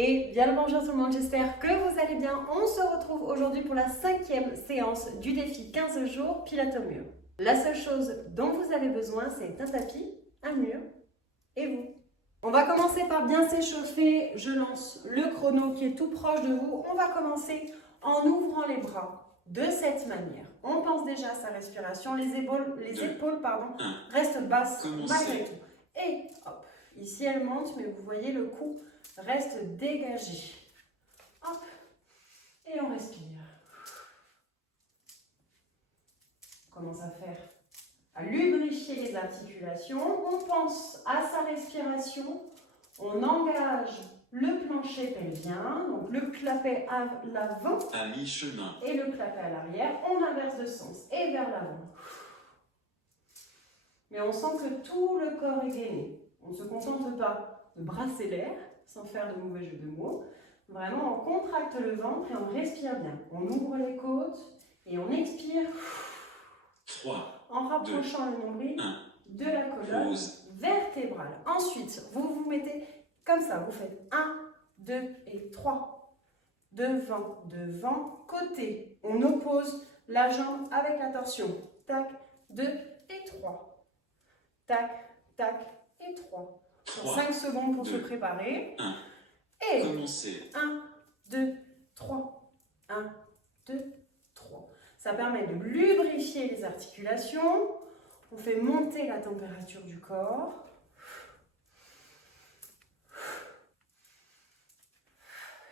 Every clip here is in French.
Et bien le bonjour tout le monde, j'espère que vous allez bien. On se retrouve aujourd'hui pour la 5e séance du défi 15 jours pilates au mur. La seule chose dont vous avez besoin, c'est un tapis, un mur et vous. On va commencer par bien s'échauffer. Je lance le chrono qui est tout proche de vous. On va commencer en ouvrant les bras de cette manière. On pense déjà à sa respiration. Les épaules restent basses malgré tout. Et hop, ici elle monte, mais vous voyez le cou reste dégagé. Hop, et on respire. On commence à lubrifier les articulations. On pense à sa respiration. On engage le plancher pelvien, donc le clapet à l'avant à mi-chemin et le clapet à l'arrière. On inverse de sens et vers l'avant. Mais on sent que tout le corps est gainé. On ne se contente pas de brasser l'air, sans faire de mauvais jeu de mots. Vraiment, on contracte le ventre et on respire bien. On ouvre les côtes et on expire 3, en rapprochant 2, le nombril 1, de la colonne vertébrale. Ensuite, vous vous mettez comme ça. Vous faites 1, 2 et 3. Devant, devant, côté. On oppose la jambe avec la torsion. Tac, 2 et 3. Tac, tac et 3. 5 secondes pour se préparer. 1. Et commencez. 1, 2, 3. 1, 2, 3. Ça permet de lubrifier les articulations. On fait monter la température du corps.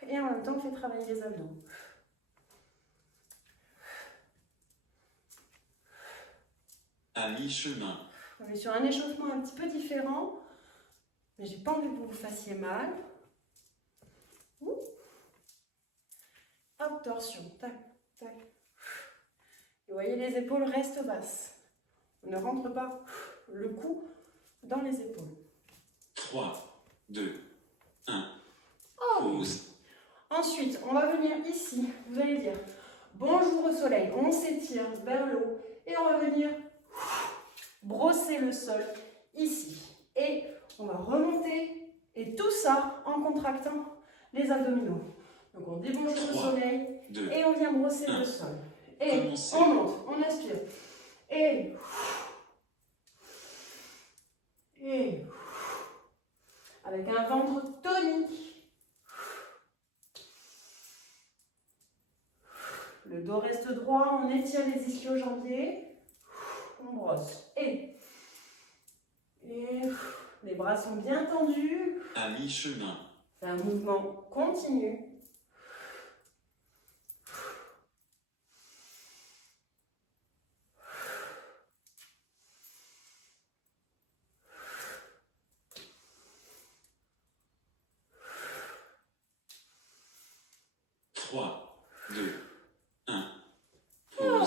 Et en même temps, on fait travailler les abdos. À mi-chemin. On est sur un échauffement un petit peu différent. Mais j'ai pas envie que vous vous fassiez mal. Hop, torsion. Tac, tac. Et vous voyez, les épaules restent basses. On ne rentre pas le cou dans les épaules. 3, 2, 1. Pause. Ensuite, on va venir ici. Vous allez dire bonjour au soleil. On s'étire vers le haut. Et on va venir brosser le sol ici. Et on va remonter. Et tout ça en contractant les abdominaux. Donc on dit bonjour au soleil. 2, et on vient brosser le sol. Et commencez. on monte, on aspire. Et avec un ventre tonique. Le dos reste droit, on étire les ischio-jambiers. On brosse. Et les bras sont bien tendus. À mi-chemin. C'est un mouvement continu.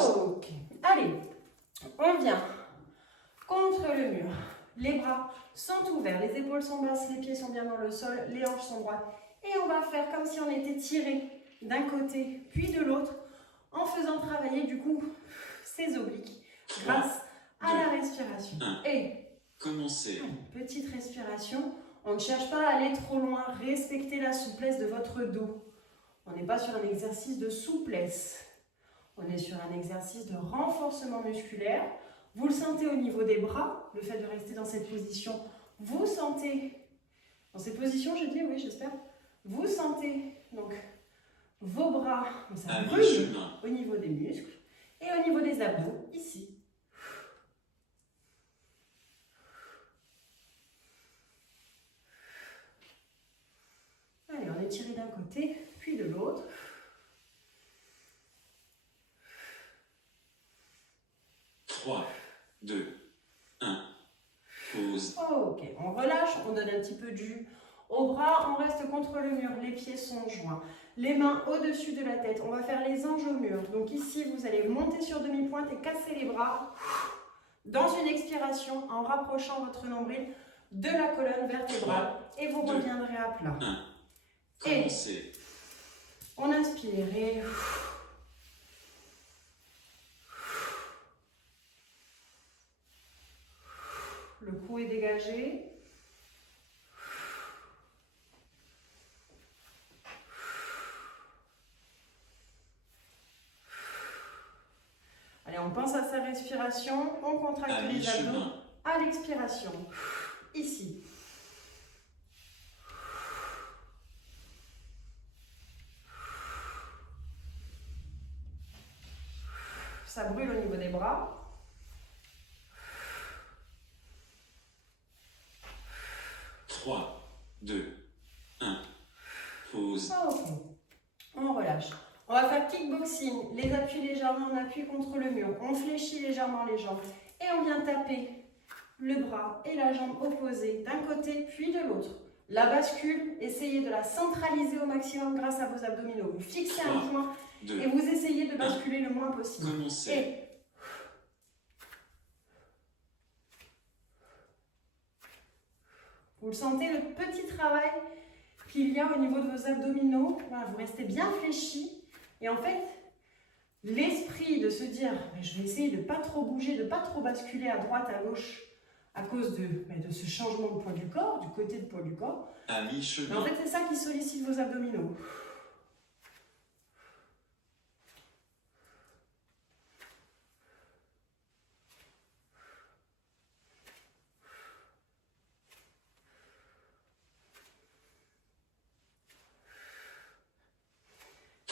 Ok, allez, on vient contre le mur. Les bras sont ouverts, les épaules sont basses, les pieds sont bien dans le sol, les hanches sont droites. Et on va faire comme si on était tiré d'un côté puis de l'autre en faisant travailler du coup ses obliques grâce à la respiration. Et commencez. Petite respiration, on ne cherche pas à aller trop loin, respectez la souplesse de votre dos. On n'est pas sur un exercice de souplesse. On est sur un exercice de renforcement musculaire. Vous le sentez au niveau des bras, le fait de rester dans cette position. Vous sentez, dans cette position, je dis, oui, j'espère. Vous sentez donc vos bras, ça brûle au niveau des muscles et au niveau des abdos, ici. Allez, on est tiré d'un côté, puis de l'autre. Trois, 2, 1. Pause. Ok, on relâche, on donne un petit peu de jus au bras, on reste contre le mur, les pieds sont joints. Les mains au-dessus de la tête, on va faire les anges au mur. Donc ici, vous allez monter sur demi-pointe et casser les bras dans une expiration en rapprochant votre nombril de la colonne vertébrale et vous reviendrez à plat. Et on inspire et le cou est dégagé. on pense à sa respiration, on contracte À les abdos mi-chemin. à l'expiration. Ici. Ça brûle au niveau des bras. Trois, deux, un. Pause. Ok. On relâche. On va faire kickboxing. Les appuis légèrement, on appuie contre le mur. On fléchit légèrement les jambes. Et on vient taper le bras et la jambe opposée d'un côté puis de l'autre. La bascule, essayez de la centraliser au maximum grâce à vos abdominaux. Vous fixez un point et vous essayez de basculer le moins possible. Commencez. Et vous le sentez, le petit travail qu'il y a au niveau de vos abdominaux. Voilà, vous restez bien fléchis. Et en fait, l'esprit de se dire, je vais essayer de ne pas trop bouger, de ne pas trop basculer à droite, à gauche, à cause de ce changement de poids du corps, du côté de poids du corps. À Mais en mi-chemin. fait, c'est ça qui sollicite vos abdominaux.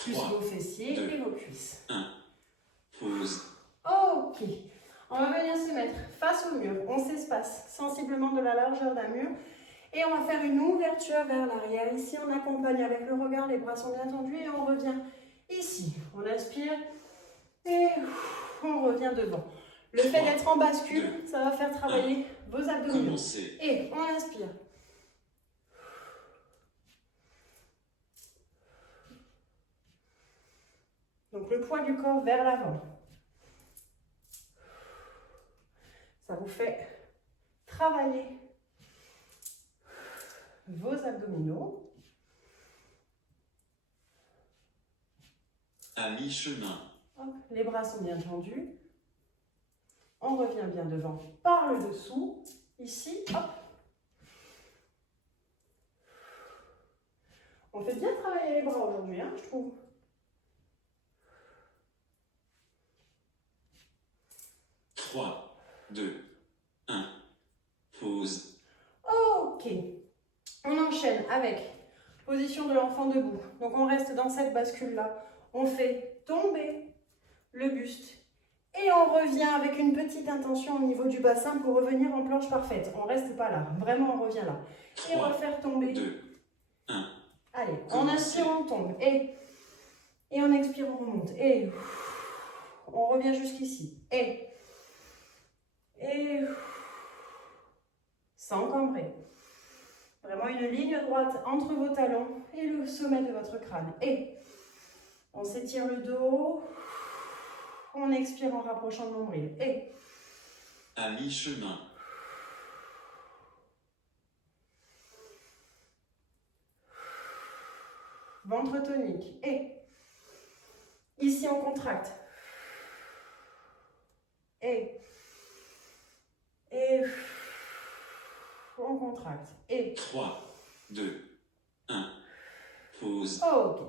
Plus Trois, vos fessiers deux, et vos cuisses. un. Pause. Ok. On va venir se mettre face au mur. On s'espace sensiblement de la largeur d'un mur. Et on va faire une ouverture vers l'arrière. Ici, on accompagne avec le regard. Les bras sont bien tendus. Et on revient ici. On inspire. Et on revient devant. Le fait d'être en bascule, ça va faire travailler vos abdominaux. Commencez. Et on inspire. Donc le poids du corps vers l'avant. Ça vous fait travailler vos abdominaux. À mi-chemin. Hop, les bras sont bien tendus. On revient bien devant par le dessous. Ici, hop. On fait bien travailler les bras aujourd'hui, hein, je trouve. Trois, deux, un. Pause. Ok. On enchaîne avec position de l'enfant debout. Donc on reste dans cette bascule-là. On fait tomber le buste. Et on revient avec une petite intention au niveau du bassin pour revenir en planche parfaite. On ne reste pas là. Vraiment, on revient là. Et on va faire tomber. 2, 1. Allez, en inspire, on tombe. Et en expire, on remonte. Et on revient jusqu'ici. Et sans cambrer. Vraiment une ligne droite entre vos talons et le sommet de votre crâne. Et on s'étire le dos. On expire en rapprochant le nombril. Et à mi-chemin. Ventre tonique. Et ici, on contracte. Et on contracte. Et 3, 2, 1. Pause. ok.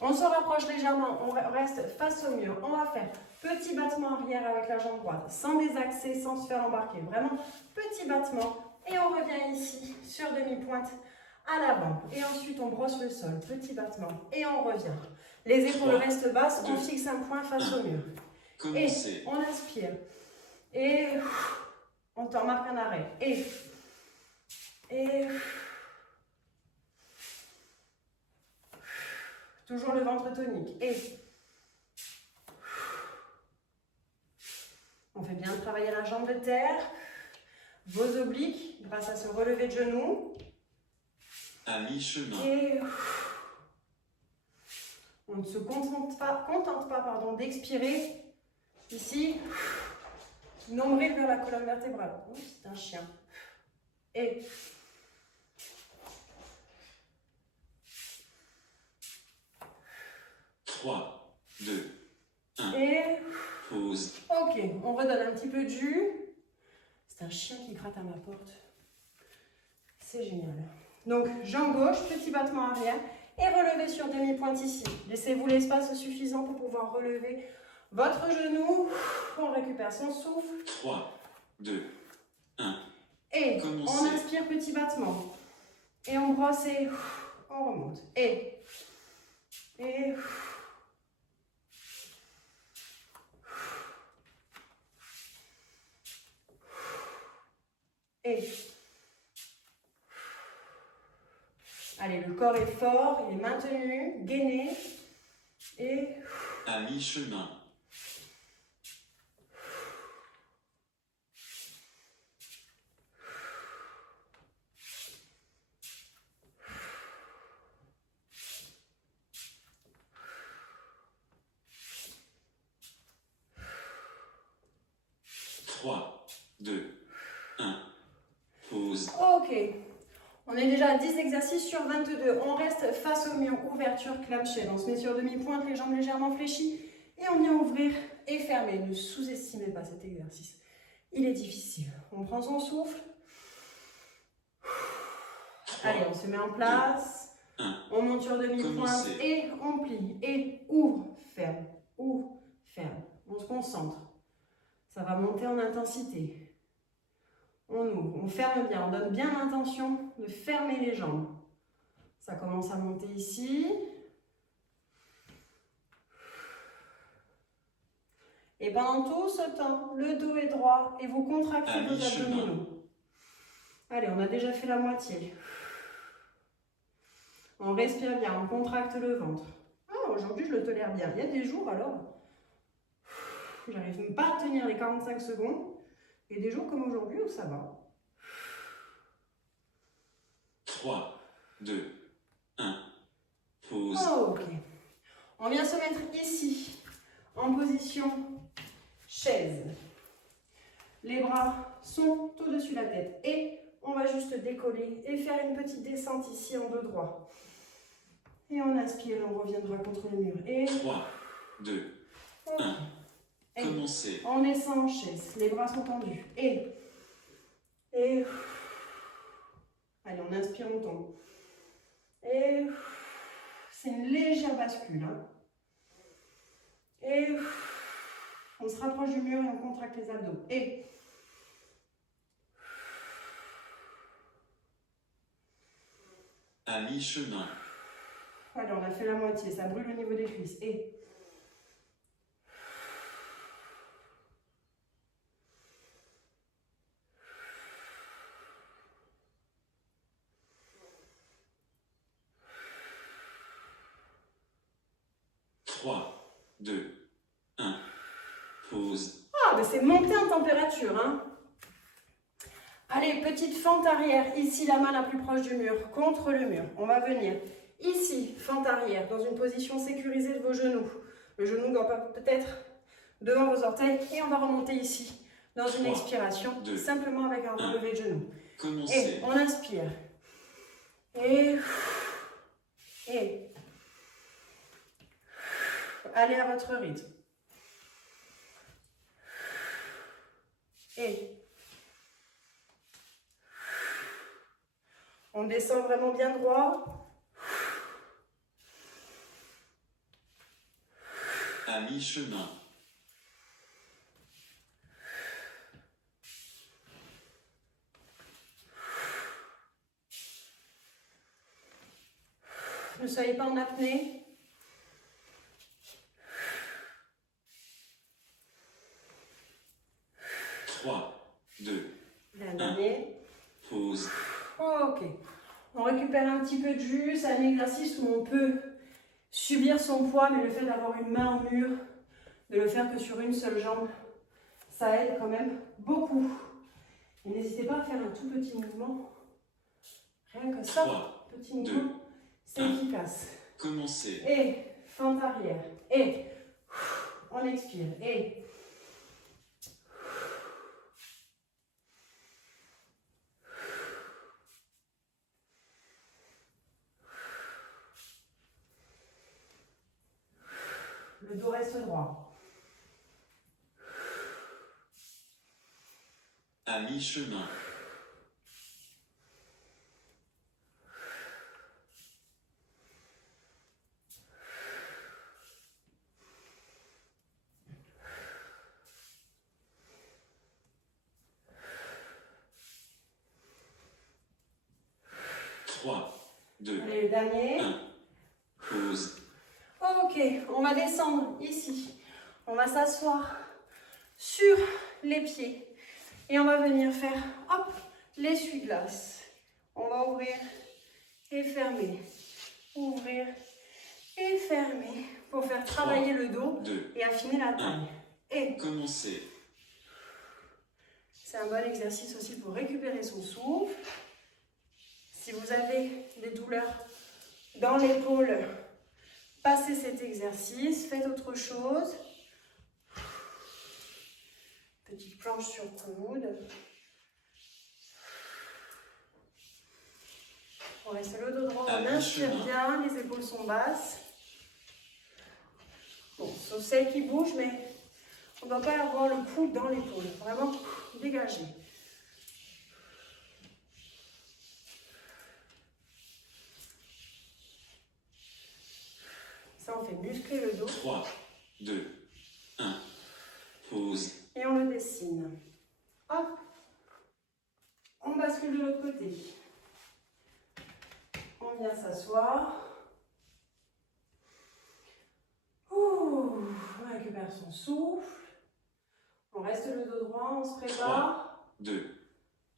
On se rapproche légèrement. On reste face au mur. On va faire petit battement arrière avec la jambe droite, sans désaxer, sans se faire embarquer. Vraiment, petit battement. Et on revient ici, sur demi-pointe, à l'avant. Et ensuite, on brosse le sol. Petit battement. Et on revient. Les épaules restent basses. On fixe un point face au mur. Commencez. Et on inspire. Et on t'en marque un arrêt. Et toujours le ventre tonique. Et on fait bien travailler la jambe de terre, vos obliques, grâce à ce relevé de genoux. À mi-chemin. Et on ne se contente pas d'expirer. Ici, nombril vers la colonne vertébrale. Ouh, c'est un chien. Et 3, 2, 1. Et Pause. ok, on redonne un petit peu de jus. C'est un chien qui gratte à ma porte. C'est génial. Donc, jambe gauche, petit battement arrière et relevé sur demi-pointe ici. Laissez-vous l'espace suffisant pour pouvoir relever Votre genou, on récupère son souffle. 3, 2, 1. Et Commencez. on inspire, petit battement. Et on brosse et on remonte. Et. Et. Allez, le corps est fort, il est maintenu, gainé. Et. À mi-chemin. Trois, 2, 1. Pause. Ok. On est déjà à 10 exercices sur 22. On reste face au mur, ouverture, clamshell. On se met sur demi-pointe, les jambes légèrement fléchies. Et on vient ouvrir et fermer. Ne sous-estimez pas cet exercice. Il est difficile. On prend son souffle. 3, Allez, on se met en place. 2, 1. On monte sur demi-pointe Commencez. et on plie. Et ouvre, ferme, ouvre, ferme. On se concentre. Ça va monter en intensité. On ouvre, on ferme bien, on donne bien l'intention de fermer les jambes. Ça commence à monter ici. Et pendant tout ce temps, le dos est droit et vous contractez vos abdominaux. Allez, on a déjà fait la moitié. On respire bien, on contracte le ventre. Ah, aujourd'hui, je le tolère bien. Il y a des jours, alors, j'arrive même pas à tenir les 45 secondes. Et des jours comme aujourd'hui où ça va. 3, 2, 1. Pause. Oh, ok. On vient se mettre ici, en position chaise. Les bras sont au-dessus de la tête. Et on va juste décoller et faire une petite descente ici en dos droit. Et on inspire et on reviendra contre le mur. Et 3, 2, 1. Et Commencez. on descend en chaise. Les bras sont tendus. Et. Allez, on inspire, on tombe. Et. C'est une légère bascule. Hein. Et. On se rapproche du mur et on contracte les abdos. Et. À mi-chemin. Allez, on a fait la moitié. Ça brûle au niveau des cuisses. Et. Trois, 2, 1. Pause. Ah, mais c'est monté en température, hein. Allez, petite fente arrière. Ici, la main la plus proche du mur, contre le mur. On va venir ici, fente arrière, dans une position sécurisée de vos genoux. Le genou doit peut-être devant vos orteils. Et on va remonter ici, dans une expiration, simplement avec un relevé de genoux. Commencez. Et on inspire. Et. Allez à votre rythme. Et. On descend vraiment bien droit. À mi-chemin. Ne soyez pas en apnée. Trois, 2, Dernier. pause. Ok. On récupère un petit peu de jus. C'est un exercice où on peut subir son poids, mais le fait d'avoir une main au mur, de le faire que sur une seule jambe, ça aide quand même beaucoup. Et n'hésitez pas à faire un tout petit mouvement. Rien que ça, 3, petit mouvement, c'est efficace. Commencez. Et fente arrière. Et on expire. Et le dos reste droit. À mi-chemin. dernier. 1. Pause. Ok, on va descendre ici. On va s'asseoir sur les pieds. Et on va venir faire, hop, l'essuie-glace. On va ouvrir et fermer. Ouvrir et fermer. Pour faire travailler le dos 2. et affiner la taille. Et Commencez. c'est un bon exercice aussi pour récupérer son souffle. Si vous avez des douleurs dans l'épaule, passez cet exercice, faites autre chose. Petite planche sur coude. On reste le dos droit, on inspire bien, les épaules sont basses. Bon, sauf celles qui bougent, mais on ne doit pas avoir le coude dans l'épaule. Vraiment dégager. Ça, on fait muscler le dos. 3, 2, 1. Pause. Et on le dessine. Hop. On bascule de l'autre côté. On vient s'asseoir. On récupère son souffle. On reste le dos droit, on se prépare. 2,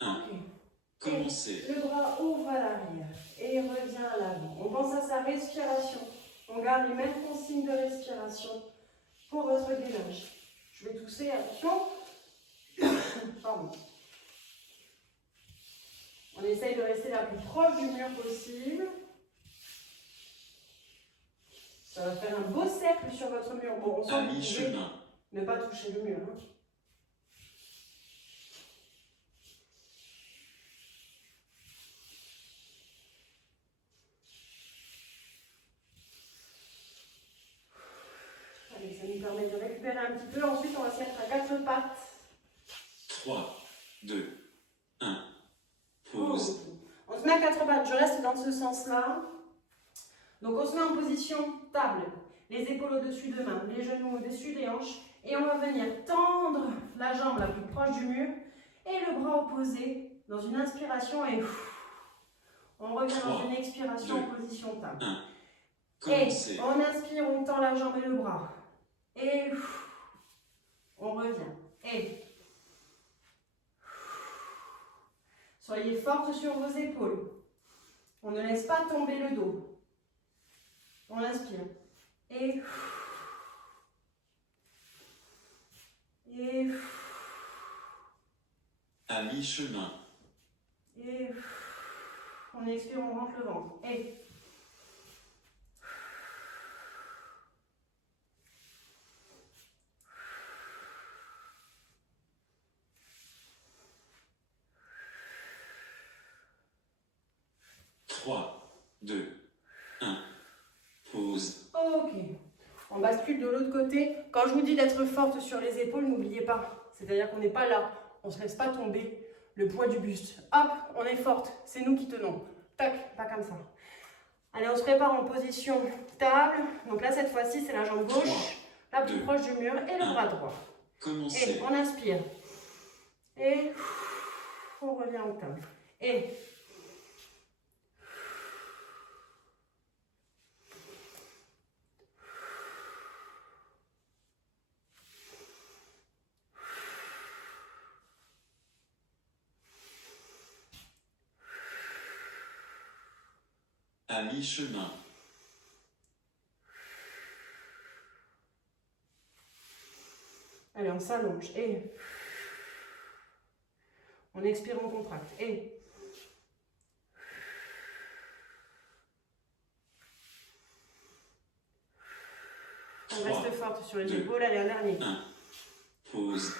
1. Ok. Commencez. Le bras ouvre à l'arrière et revient à l'avant. On pense à sa respiration. On garde les mêmes consignes de respiration pour votre gainage. Je vais tousser, attention. Pardon. On essaye de rester la plus proche du mur possible. Ça va faire un beau cercle sur votre mur. Bon, on sent À que vous pouvez mi-chemin. ne pas toucher le mur. Hein. Allez, ça nous permet de récupérer un petit peu. Ensuite, on va se mettre à quatre pattes. 3, 2, 1. Pause. On se met à quatre pattes. Je reste dans ce sens-là. Donc, on se met en position table. Les épaules au-dessus de main, les genoux au-dessus des hanches. Et on va venir tendre la jambe la plus proche du mur. Et le bras opposé dans une inspiration et on revient dans une expiration en position table. Commencez. Et on inspire, on tend la jambe et le bras. Et on revient. Et soyez forte sur vos épaules. On ne laisse pas tomber le dos. On inspire. Et À mi-chemin. Et on expire, on rentre le ventre. Et Trois, 2, 1. Pause. ok. On bascule de l'autre côté. Quand je vous dis d'être forte sur les épaules, n'oubliez pas. C'est-à-dire qu'on n'est pas là. On ne se laisse pas tomber le poids du buste. Hop, on est forte. C'est nous qui tenons. Tac, pas comme ça. Allez, on se prépare en position table. Donc là, cette fois-ci, c'est la jambe gauche, la plus proche du mur, et le bras droit. Commencez. Et on inspire. Et on revient au table. Et À mi-chemin. allez, on s'allonge. Et on expire, on contracte. Et on reste forte sur les épaules. Allez, un dernier. 1. Pause.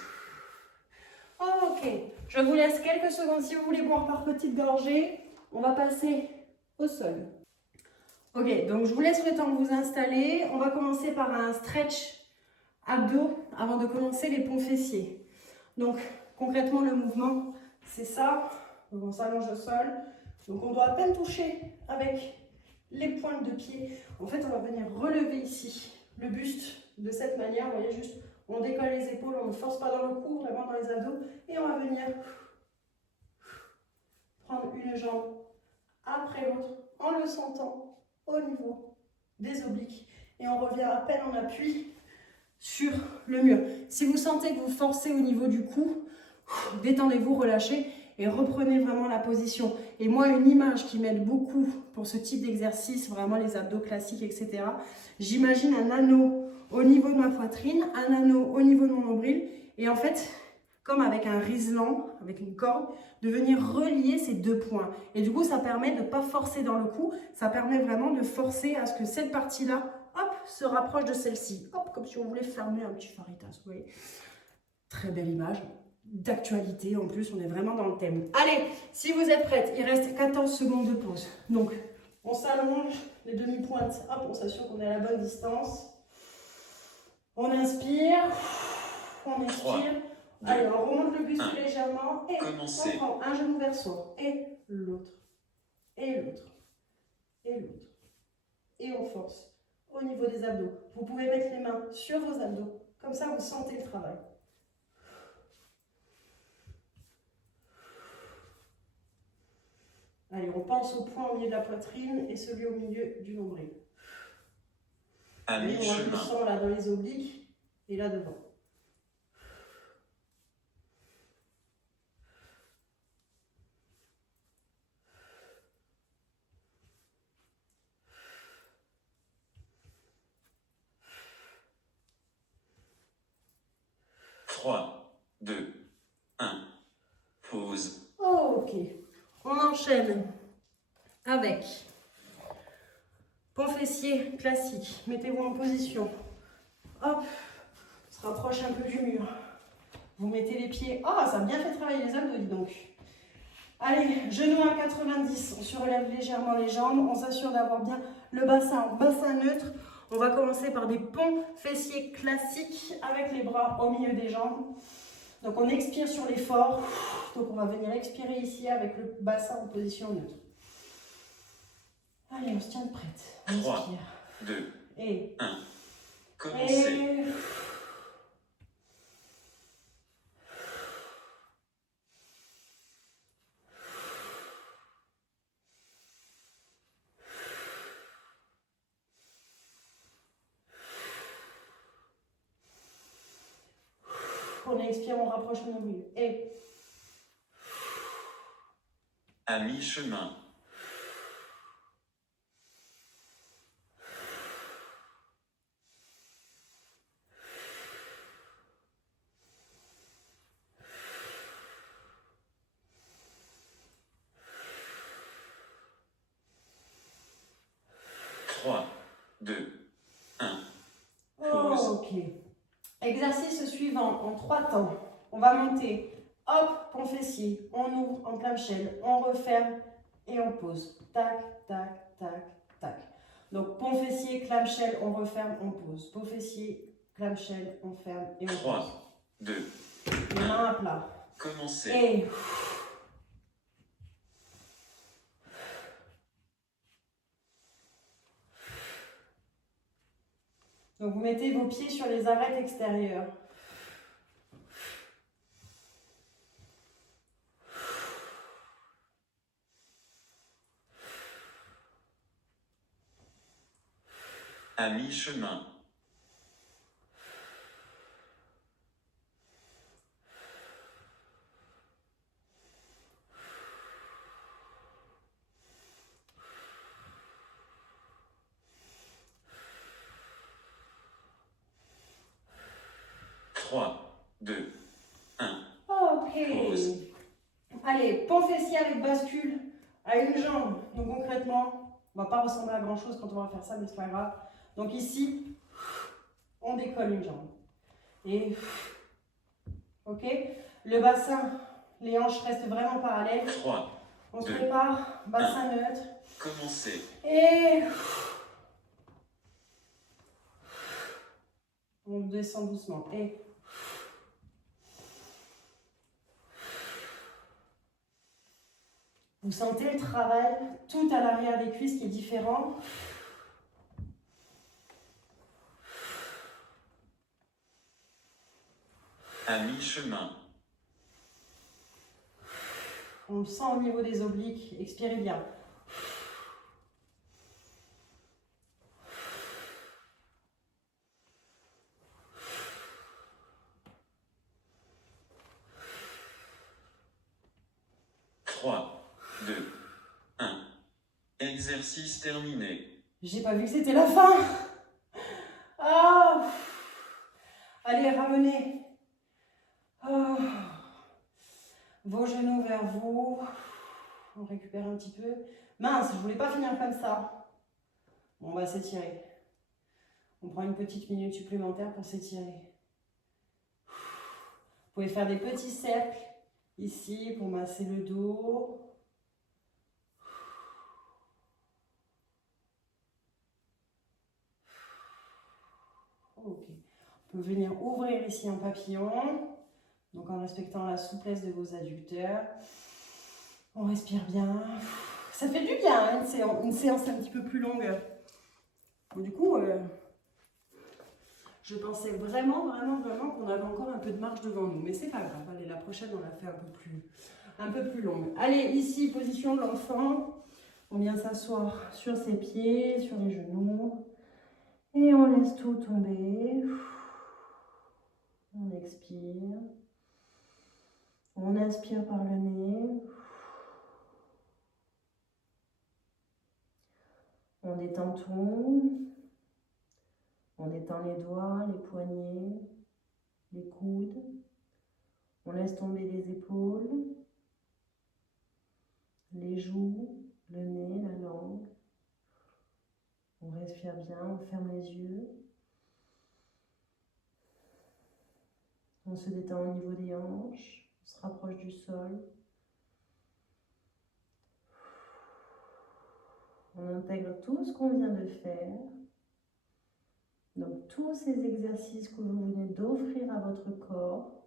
Ok, je vous laisse quelques secondes si vous voulez boire par petites gorgées. On va passer au sol. Ok, donc je vous laisse le temps de vous installer. On va commencer par un stretch abdos avant de commencer les ponts fessiers. Donc concrètement le mouvement c'est ça. Donc on s'allonge au sol. Donc on doit à peine toucher avec les pointes de pied. En fait on va venir relever ici le buste de cette manière. Vous voyez juste, on décolle les épaules, on ne force pas dans le cou, vraiment dans les abdos. Et on va venir prendre une jambe après l'autre en le sentant. au niveau des obliques. Et on revient à peine en appui sur le mur. Si vous sentez que vous forcez au niveau du cou, détendez-vous, relâchez et reprenez vraiment la position. Et moi, une image qui m'aide beaucoup pour ce type d'exercice, vraiment les abdos classiques, etc. J'imagine un anneau au niveau de ma poitrine, un anneau au niveau de mon nombril. Et en fait, comme avec un riselant, avec une corde, de venir relier ces deux points. Et du coup, ça permet de ne pas forcer dans le cou, ça permet vraiment de forcer à ce que cette partie-là, hop, se rapproche de celle-ci. Hop, comme si on voulait fermer un petit faritas, vous voyez. Très belle image, d'actualité en plus, on est vraiment dans le thème. Allez, si vous êtes prêtes, il reste 14 secondes de pause. Donc, on s'allonge, les demi-pointes, hop, on s'assure qu'on est à la bonne distance. On inspire, on expire. Allez, on remonte le buste légèrement et on prend un genou vers soi et l'autre, et l'autre, et l'autre. Et on force au niveau des abdos. Vous pouvez mettre les mains sur vos abdos, comme ça vous sentez le travail. Allez, on pense au point au milieu de la poitrine et celui au milieu du nombril. À mi-chemin. On sent là dans les obliques et là devant. Trois, deux, un. Pause. Ok. On enchaîne avec pont fessier classique. Mettez-vous en position. Hop, on se rapproche un peu du mur. Vous mettez les pieds. Oh, ça a bien fait travailler les abdos, dis donc. Allez, genoux à 90. On surélève légèrement les jambes. On s'assure d'avoir bien le bassin neutre. On va commencer par des ponts fessiers classiques avec les bras au milieu des jambes. Donc on expire sur l'effort. Donc on va venir expirer ici avec le bassin en position neutre. Allez, on se tient prête. On 3, inspire. 2, Et 1. Commencez. Et... On expire, on rapproche le nombril. Et à mi-chemin. Trois, deux, un. Pause. ok. Exercice suivant en 3 temps. On va monter. Hop, pont fessier. On ouvre en clamshell. On referme et on pose. Tac, tac, tac, tac. Donc pont fessier, clamshell, on referme, on pose. Pont fessier, clamshell, on ferme et on pose. 3, 2, Les mains à plat. commencez. Et donc vous mettez vos pieds sur les arêtes extérieures. À mi-chemin. Trois, deux, un. Ok. Pause. Allez, pont fessier avec bascule à une jambe. Donc concrètement, on ne va pas ressembler à grand chose quand on va faire ça, mais c'est pas grave. Donc ici, on décolle une jambe. Et ok. Le bassin, les hanches restent vraiment parallèles. 3, On se 2, prépare, bassin neutre. commencez. Et on descend doucement. Et vous sentez le travail tout à l'arrière des cuisses qui est différent. À mi-chemin. On le sent au niveau des obliques. Expirez bien. exercice terminé. J'ai pas vu que c'était la fin. Ah. Allez, ramenez vos genoux vers vous. On récupère un petit peu. Mince, je voulais pas finir comme ça. Bon, on va s'étirer. On prend une petite minute supplémentaire pour s'étirer. Vous pouvez faire des petits cercles ici pour masser le dos. Ok. On peut venir ouvrir ici un papillon. Donc en respectant la souplesse de vos adducteurs. On respire bien. Ça fait du bien, hein, une séance un petit peu plus longue. Donc, du coup, je pensais vraiment qu'on avait encore un peu de marge devant nous. Mais c'est pas grave. Allez, la prochaine, on la fait un peu plus longue. Allez, ici, position de l'enfant. On vient s'asseoir sur ses pieds, sur les genoux. Et on laisse tout tomber. On expire. On inspire par le nez. On détend tout. On détend les doigts, les poignets, les coudes. On laisse tomber les épaules, les joues, le nez, la langue. On respire bien, on ferme les yeux. On se détend au niveau des hanches, on se rapproche du sol. On intègre tout ce qu'on vient de faire. Donc tous ces exercices que vous venez d'offrir à votre corps.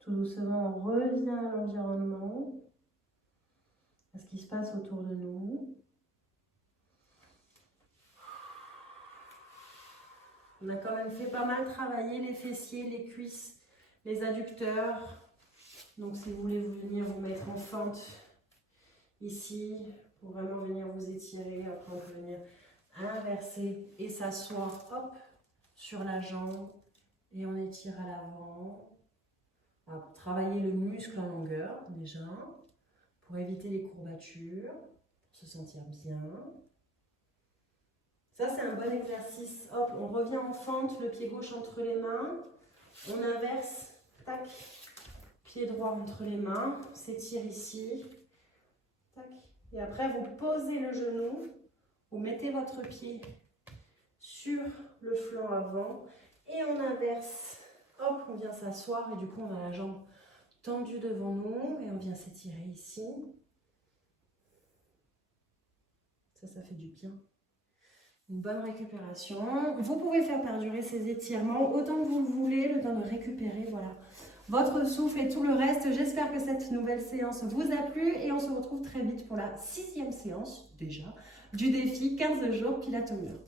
Tout doucement, on revient à l'environnement, à ce qui se passe autour de nous. On a quand même fait pas mal travailler les fessiers, les cuisses, les adducteurs. Donc si vous voulez venir vous mettre en fente ici, pour vraiment venir vous étirer, après on peut venir inverser et s'asseoir, hop, sur la jambe et on étire à l'avant. On va travailler le muscle en longueur déjà, pour éviter les courbatures, pour se sentir bien. Ça c'est un bon exercice. Hop, on revient en fente, le pied gauche entre les mains, on inverse, tac, pied droit entre les mains, on s'étire ici, tac. Et après, vous posez le genou, vous mettez votre pied sur le flanc avant et on inverse. Hop, on vient s'asseoir et du coup, on a la jambe tendue devant nous et on vient s'étirer ici. Ça fait du bien. Une bonne récupération. Vous pouvez faire perdurer ces étirements autant que vous le voulez, le temps de récupérer, voilà, votre souffle et tout le reste. J'espère que cette nouvelle séance vous a plu et on se retrouve très vite pour la 6e séance déjà du défi 15 jours Pilates au mur.